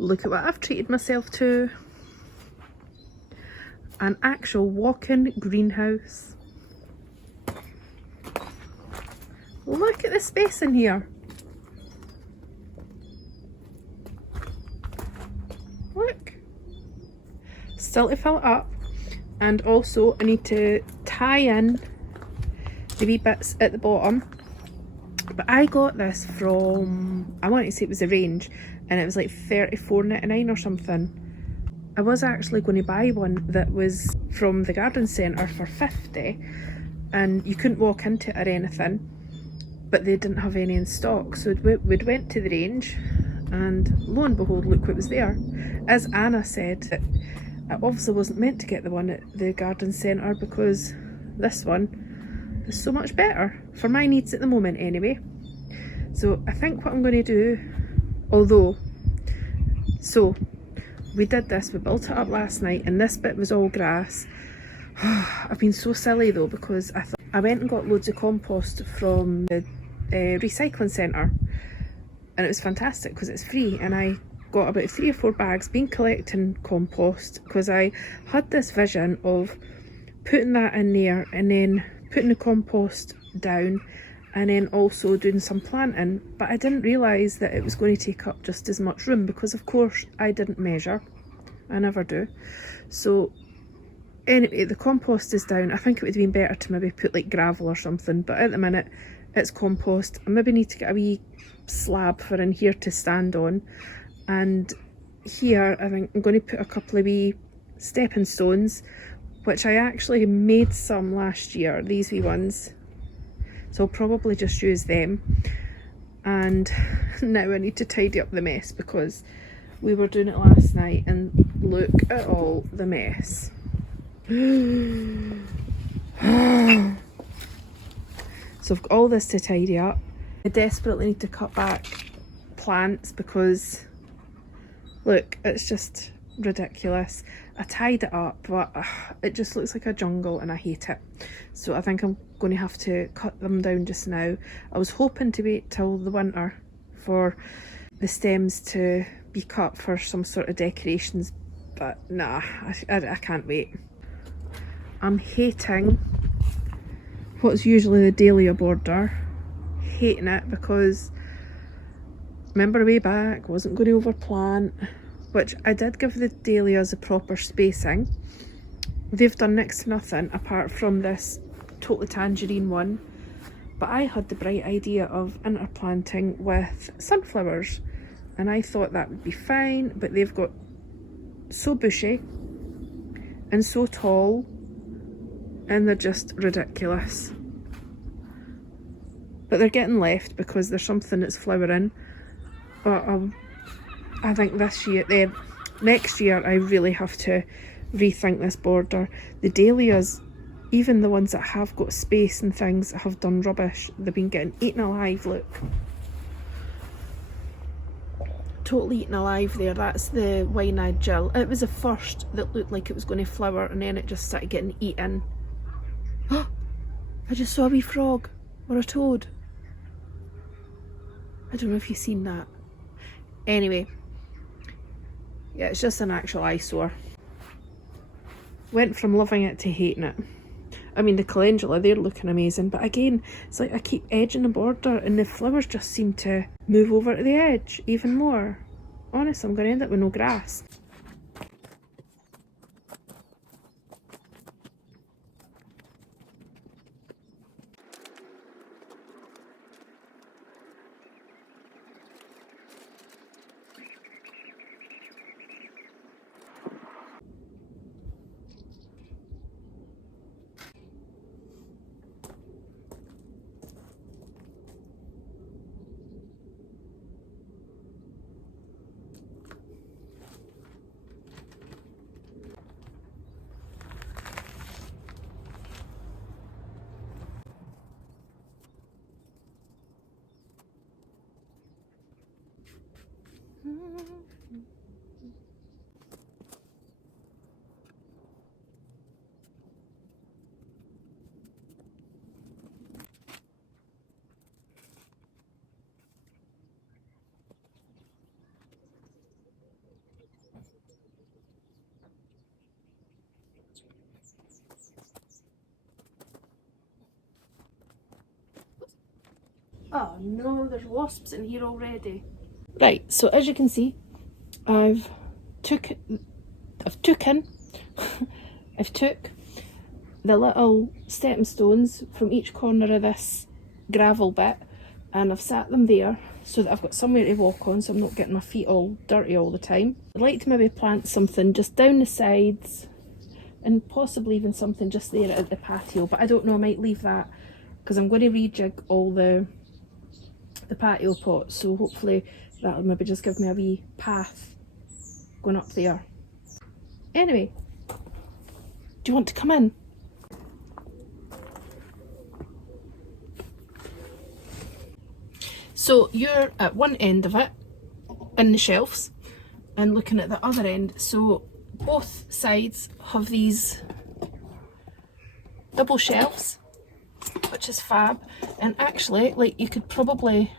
Look at what I've treated myself to. An actual walk-in greenhouse. Look at the space in here. Look. Still to fill it up. And also I need to tie in the wee bits at the bottom. But I got this from, I want to say it was a range, and it was like $34.99 or something. I was actually going to buy one that was from the garden centre for $50, and you couldn't walk into it or anything, but they didn't have any in stock. So we went to the range, and lo and behold, look what was there. As Anna said, I obviously wasn't meant to get the one at the garden centre because this one is so much better for my needs at the moment anyway. So I think what I'm going to do, so we did this, we built it up last night, and this bit was all grass. I've been so silly though, because I went and got loads of compost from the recycling centre, and it was fantastic because it's free, and I got about 3 or 4 bags been collecting compost because I had this vision of putting that in there and then putting the compost down and then also doing some planting, but I didn't realise that it was going to take up just as much room because of course I didn't measure. I never do. So anyway, the compost is down. I think it would have been better to maybe put like gravel or something, but at the minute it's compost. I maybe need to get a wee slab for in here to stand on, and here I think I'm going to put a couple of wee stepping stones, which I actually made some last year, these wee ones, so I'll probably just use them. And now I need to tidy up the mess because we were doing it last night and look at all the mess. So I've got all this to tidy up. I desperately need to cut back plants because look, it's just ridiculous. I tied it up, but it just looks like a jungle and I hate it. So I think I'm going to have to cut them down just now. I was hoping to wait till the winter for the stems to be cut for some sort of decorations, but nah, I can't wait. I'm hating what's usually the dahlia border. Hating it because remember way back, I wasn't going to overplant, which I did give the dahlias a proper spacing. They've done next to nothing apart from this totally tangerine one, but I had the bright idea of interplanting with sunflowers and I thought that would be fine, but they've got so bushy and so tall and they're just ridiculous. But they're getting left because there's something that's flowering. But I think next year I really have to rethink this border. The dahlias, even the ones that have got space and things, have done rubbish. They've been getting eaten alive, look. Totally eaten alive there. That's the wine-eyed Jill. It was the first that looked like it was going to flower and then it just started getting eaten. I just saw a wee frog or a toad. I don't know if you've seen that. Anyway, yeah, it's just an actual eyesore. Went from loving it to hating it. I mean, the calendula, they're looking amazing, but again, it's like I keep edging the border and the flowers just seem to move over to the edge even more. Honestly, I'm going to end up with no grass. Oh no, there's wasps in here already. Right, so as you can see, I've took the little stepping stones from each corner of this gravel bit, and I've sat them there so that I've got somewhere to walk on, so I'm not getting my feet all dirty all the time. I'd like to maybe plant something just down the sides and possibly even something just there at the patio, but I don't know, I might leave that because I'm going to rejig all the patio pots, so hopefully that'll maybe just give me a wee path going up there. Anyway, do you want to come in? So you're at one end of it in the shelves and looking at the other end, so both sides have these double shelves, which is fab. And actually, like, you could probably,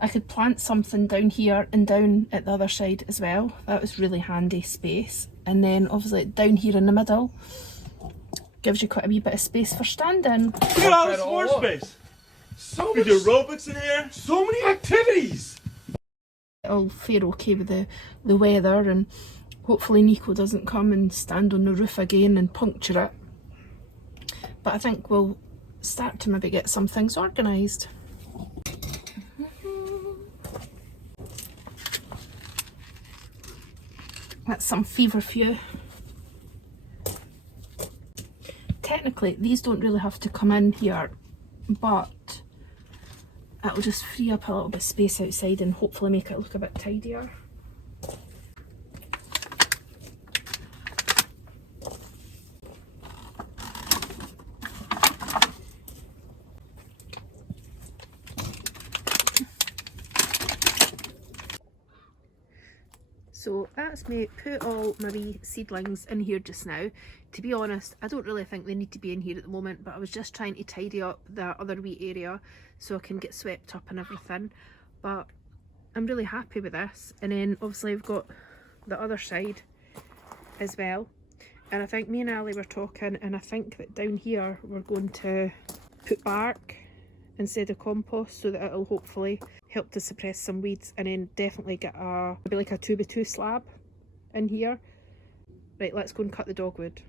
I could plant something down here and down at the other side as well. That was really handy space. And then obviously down here in the middle gives you quite a wee bit of space for standing. Look at all this more space. So we do aerobics in here. So many activities. It'll fare okay with the weather, and hopefully Nico doesn't come and stand on the roof again and puncture it. But I think we'll start to maybe get some things organised. That's some feverfew. Technically these don't really have to come in here, but it'll just free up a little bit of space outside and hopefully make it look a bit tidier. So that's me put all my wee seedlings in here just now. To be honest, I don't really think they need to be in here at the moment, but I was just trying to tidy up the other wee area so I can get swept up and everything. But I'm really happy with this. And then obviously I've got the other side as well. And I think me and Ali were talking, and I think that down here we're going to put bark instead of compost so that it'll hopefully help to suppress some weeds, and then definitely get maybe like a 2x2 slab in here. Right, let's go and cut the dogwood.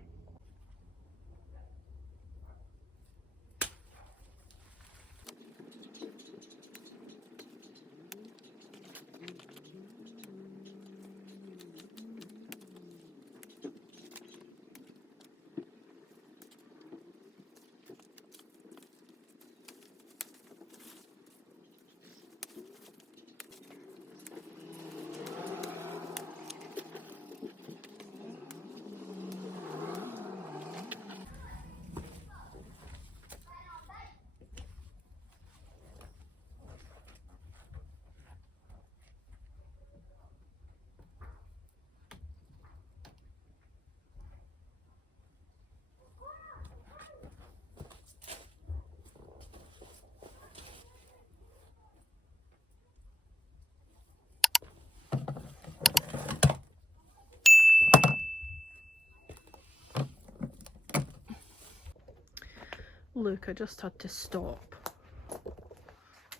Look, I just had to stop.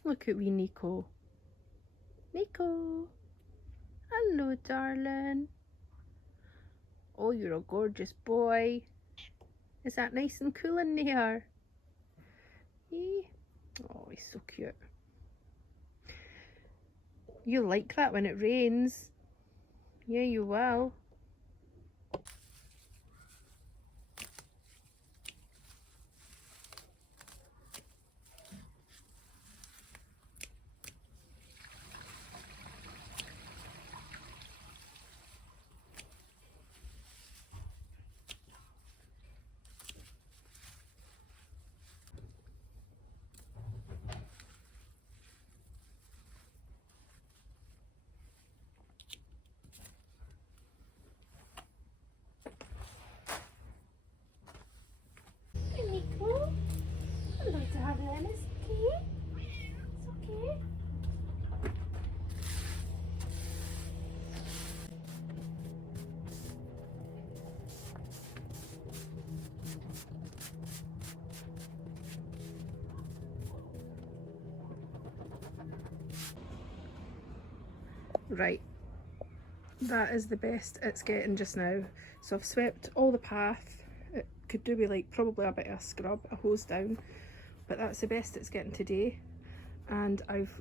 Look at wee Nico. Nico! Hello, darling. Oh, you're a gorgeous boy. Is that nice and cool in there? Eh? Oh, he's so cute. You like that when it rains. Yeah, you will. Right, that is the best it's getting just now. So I've swept all the path. It could do with like probably a bit of a scrub, a hose down, but that's the best it's getting today. And I've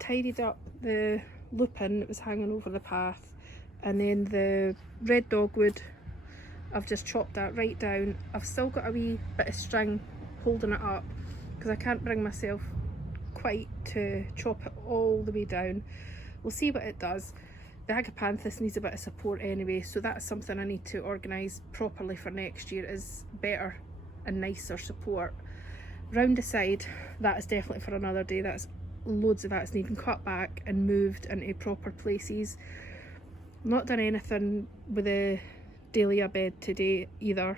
tidied up the lupin that was hanging over the path, and then the red dogwood, I've just chopped that right down. I've still got a wee bit of string holding it up because I can't bring myself quite to chop it all the way down. We'll see what it does. The agapanthus needs a bit of support anyway, so that's something I need to organise properly for next year, is better and nicer support. Round the side, that is definitely for another day. That's loads of that's needing cut back and moved into proper places. Not done anything with the dahlia bed today either.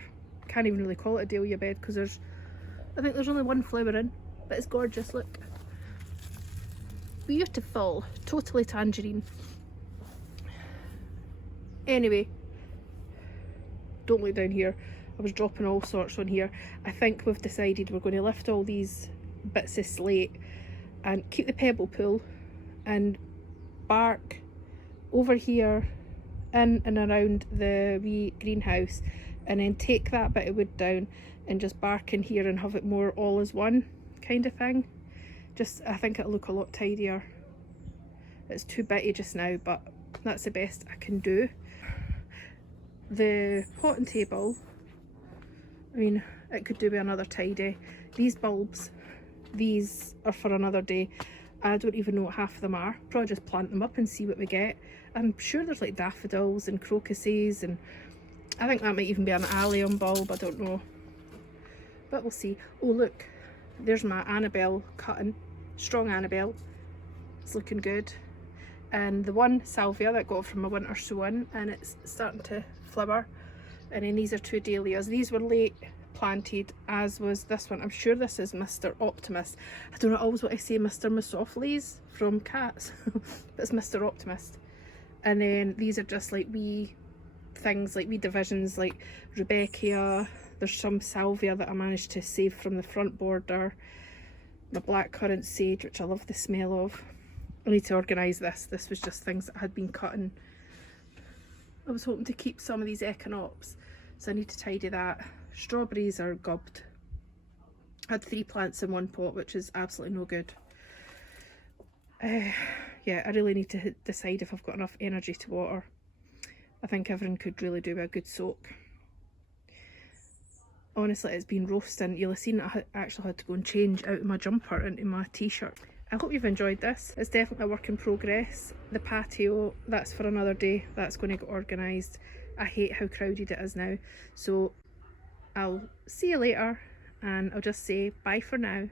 Can't even really call it a dahlia bed because I think there's only one flower in, but it's gorgeous, look. Beautiful, totally tangerine. Anyway, don't look down here. I was dropping all sorts on here. I think we've decided we're going to lift all these bits of slate and keep the pebble pool and bark over here in and around the wee greenhouse, and then take that bit of wood down and just bark in here and have it more all as one kind of thing. Just, I think it'll look a lot tidier. It's too bitty just now, but that's the best I can do. The potting table, I mean, it could do with another tidy. These bulbs, these are for another day. I don't even know what half of them are. Probably just plant them up and see what we get. I'm sure there's like daffodils and crocuses, and I think that might even be an allium bulb, I don't know. But we'll see. Oh look, there's my Annabelle cutting. Strong Annabelle. It's looking good. And the one salvia that I got from my winter sowing, and it's starting to flower. And then these are two dahlias. These were late planted, as was this one. I'm sure this is Mr. Optimist. I don't know, I always want to say Mr. Misopheles from Cats, but it's Mr. Optimist. And then these are just like wee things, like wee divisions, like Rudbeckia. There's some salvia that I managed to save from the front border. My blackcurrant sage, which I love the smell of. I need to organise this. This was just things that I had been cutting. I was hoping to keep some of these echinops, so I need to tidy that. Strawberries are gubbed. I had 3 plants in one pot, which is absolutely no good. Yeah, I really need to decide if I've got enough energy to water. I think everyone could really do with a good soak. Honestly, it's been roasting. You'll have seen I actually had to go and change out of my jumper into my t-shirt. I hope you've enjoyed this. It's definitely a work in progress. The patio, that's for another day. That's going to get organised. I hate how crowded it is now. So I'll see you later, and I'll just say bye for now.